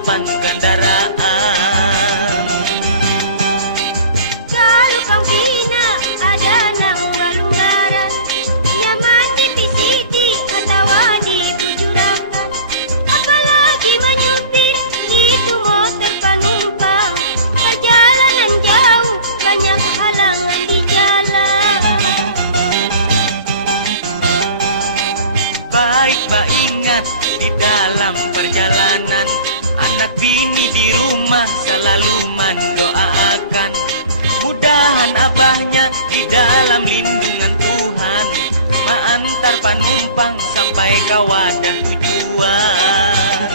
papan kendaraan. Kalau kau bina ada nang balunggaran, ya mati pisiti atau di penjurakan. Apalagi menyupir itu motor penumpang, perjalanan jauh banyak halangan di jalan. Baik-baik ingat di dalam perjalanan, anak bini di rumah selalu mendoakan. Mudahan abahnya di dalam lindungan Tuhan, mengantar penumpang sampai ke wadah tujuan.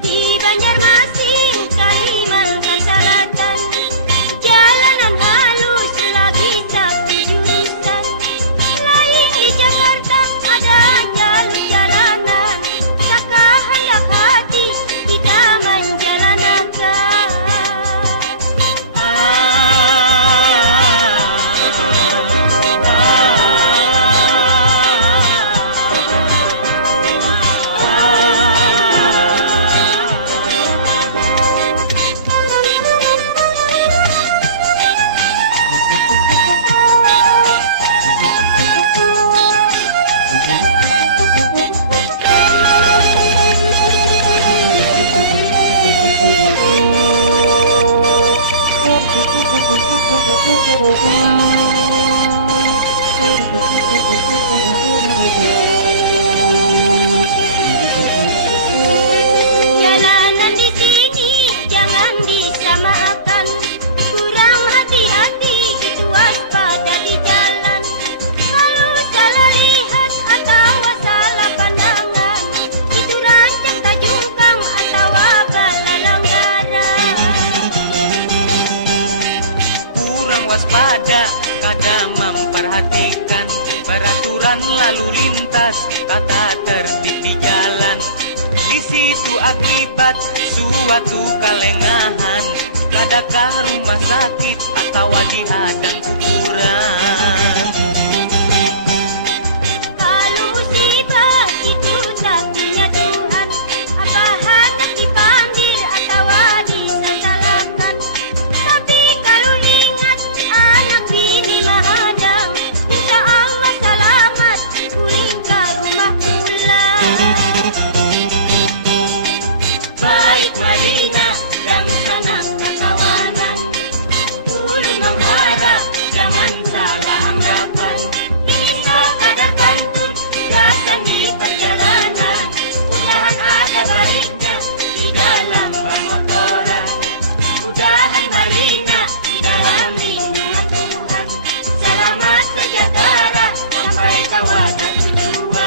Di Banjarmasin, Kalimantan Selatan, jalanan halus lagi satu jurusan. Lain di Jakarta ada jalur jalanan, tak hendak hati kita menjalankan. Jalanan di sini jangan disamakan, kurang hati-hati itu waspada di jalan. Kalau salah lihat atau salah pandangan, itu rancak tajukang atau pelanggaran. Kurang waspada, kadang memperhatikan peraturan lalu lintas, tata tertib di jalan. Di situ akibat suatu kelengahan, kadangkah rumah sakit atau dihadang kuburan. Kalau musibah itu takdirnya Tuhan, apa hendak dipanggil atau disalahkan. Tapi kalau ingat anak bini menghadang, insya Allah selamat pulang ke rumah pulang. Baik Marina dan senang kekawanan, ulun menghadap jangan salah anggapan. Ini sekadar pantun gasan di perjalanan, mudahan ada baiknya di dalam bermotoran. Mudahan Marina di dalam lindungan Tuhan, selamat sejahtera sampai ke wadah tujuan.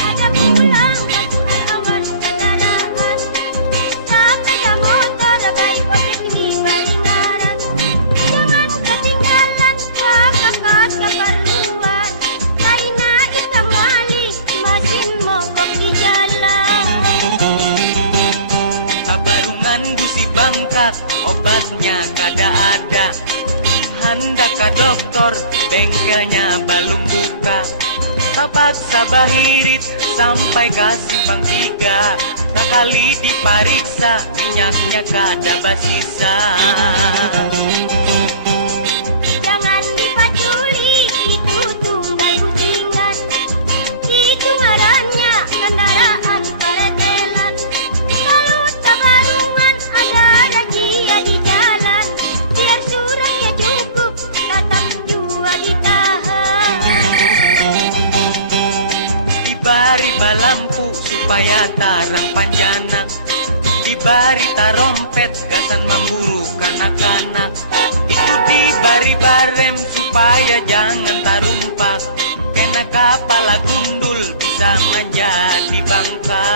Ada pulang lakukan awas kendaraan, sampai ke motor baik ojek di Bandingaran. Jangan ketinggalan kakak keperluan, karena hitam wali mesin mogok di jalan. Kabarungan gusi bangkat, obatnya kada ada. Hendak ke dokter, bengkelnya belum buka. Terpaksa bahirit sampai ke simpang 3. Tak kali diperiksa, minyaknya kada basisa. Jangan dipaculi, itu tunggal kucingan. Itu ngarannya kendaraan peretelan. Kalau tabarungan ada razia di jalan, biar suratnya cukup, datang jua ditahan. Dibari balampu supaya tarang panjana, dibari tarompet gas-gasan memburu kanak-kanak. Itu dibari barem supaya jangan tarumpa, kena kepala gundul bisa menjadi bangka.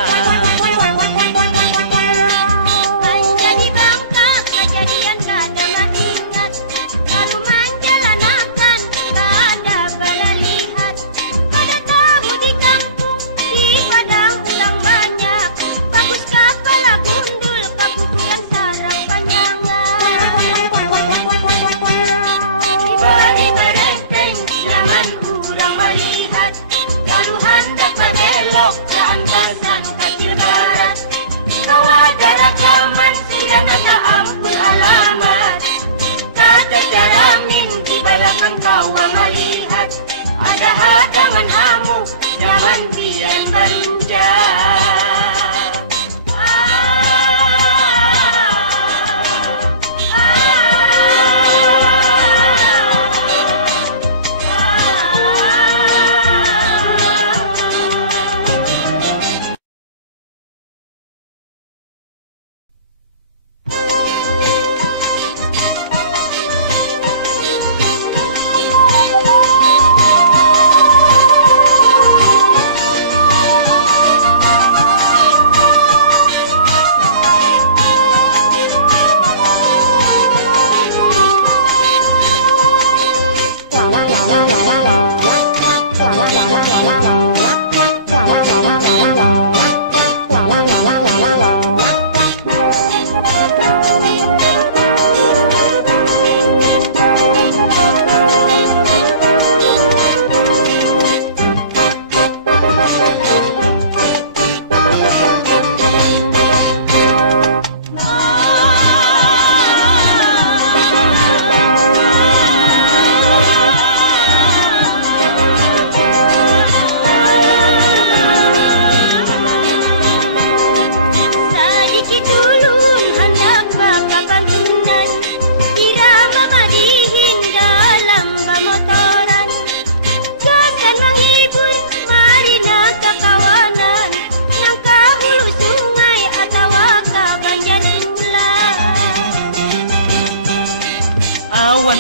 Menjadi bangka kejadian kada mengingat, lalu menjalanakan kada pada lihat. Pada tahu di kampung di padang ulang banyak, bagus kepala gundul kapukulan sarang panjangan. Dibari berenteng jangan kurang melihat, lalu hendak berbelok ke angkasan kecil barat. Kau ada rakaman sidang tak ampun alamat, kata jaramin di belakang kau melihat. Ada hadangan hamuk zaman pian berujak.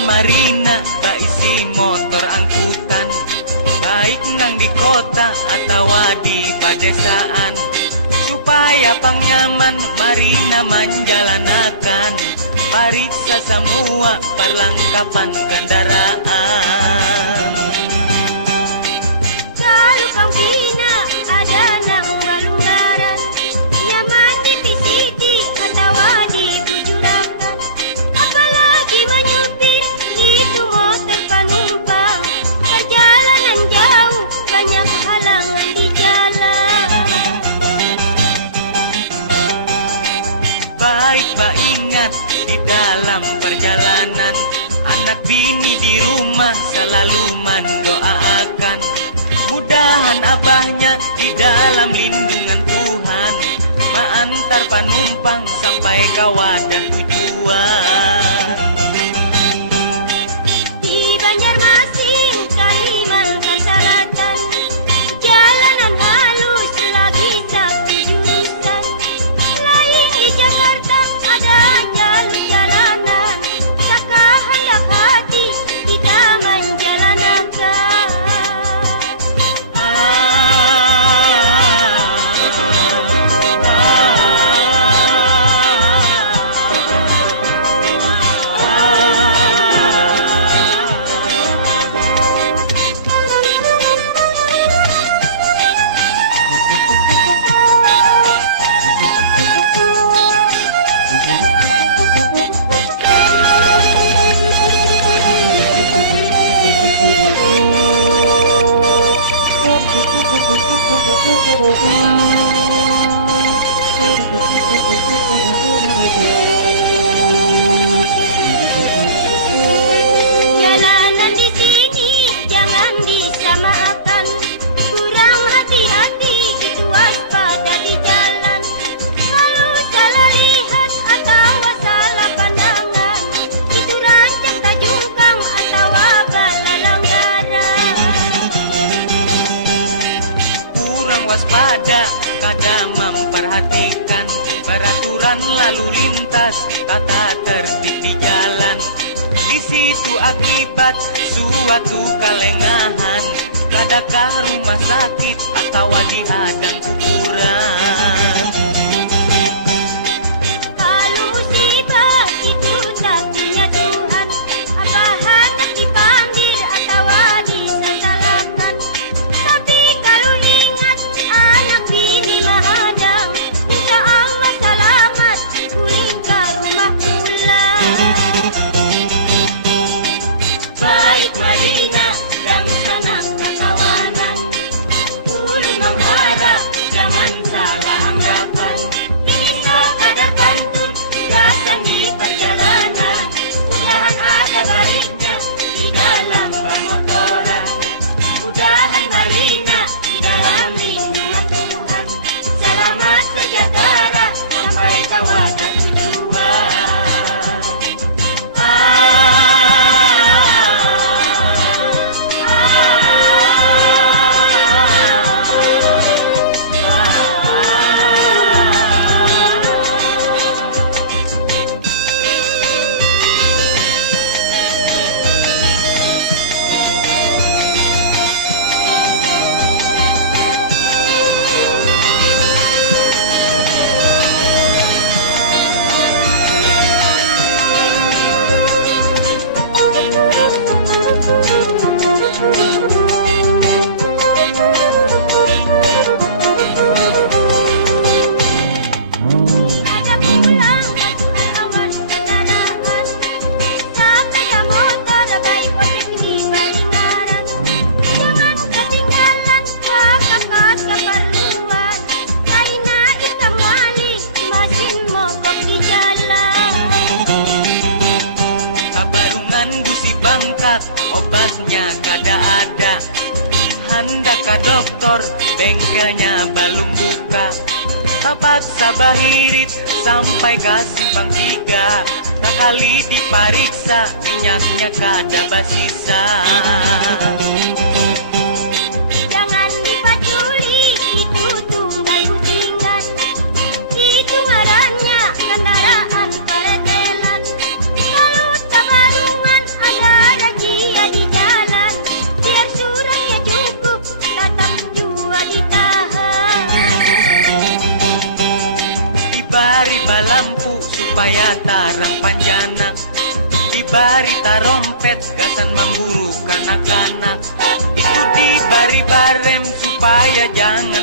Marina baisi motor angkutan, baik nang di kota atau di pedesaan, supaya pang nyaman Marina menjalanakan pariksa semua perlengkapan kendaraan. Kalau kau bina ada nang balungaran, nyaman di PCD atau di penjurakan, apalagi menyupir itu motor penumpang, perjalanan jauh banyak halangan di jalan. Baik Pak ingat di dalam perjalanan, anak bini batu kalengahan, kadaka rumah sakit atau di hadang kuburan. Kalau musibah itu takdirnya Tuhan, apa hendak dipanggil atau disalahkan. Tapi kalau ingat anak bini menghadang, insya Allah selamat pulang ke rumah pulang. Baik Marina dan senang perkawanan, ulun mengharap jangan salah anggapan. Ini sekadar pantun gasan di perjalanan, mudahan ada baiknya di dalam permotoran. Mudahan Marina di dalam lindungan Tuhan, selamat sejahtera sampai kawasan tujuan. Ada pulang waktu awan kendaraan, sepeda motor baik ojek di Bandingaran. Jangan ketinggalan kakak keperluan, lainnya hitam wali mesin mogok di jalan. Kabarungan gusi bangka, obatnya kada ada. Hendak ke dokter, bengkelnya belum buka. Terpaksa bahirit sampai ke simpang 3. Tak kali dipariksa, minyaknya kada basisa. Jangan dipaculi, itu tunggal kucingkan. Itu ngarannya kendaraan peretelan. Kalau tabarungan ada razia di jalan, biar suratnya cukup, tetap jua ditahan. Dibari balampu supaya tarang panjana. Dibari tarompet gasan memburu kanak-kanak. Itu dibari barem supaya jangan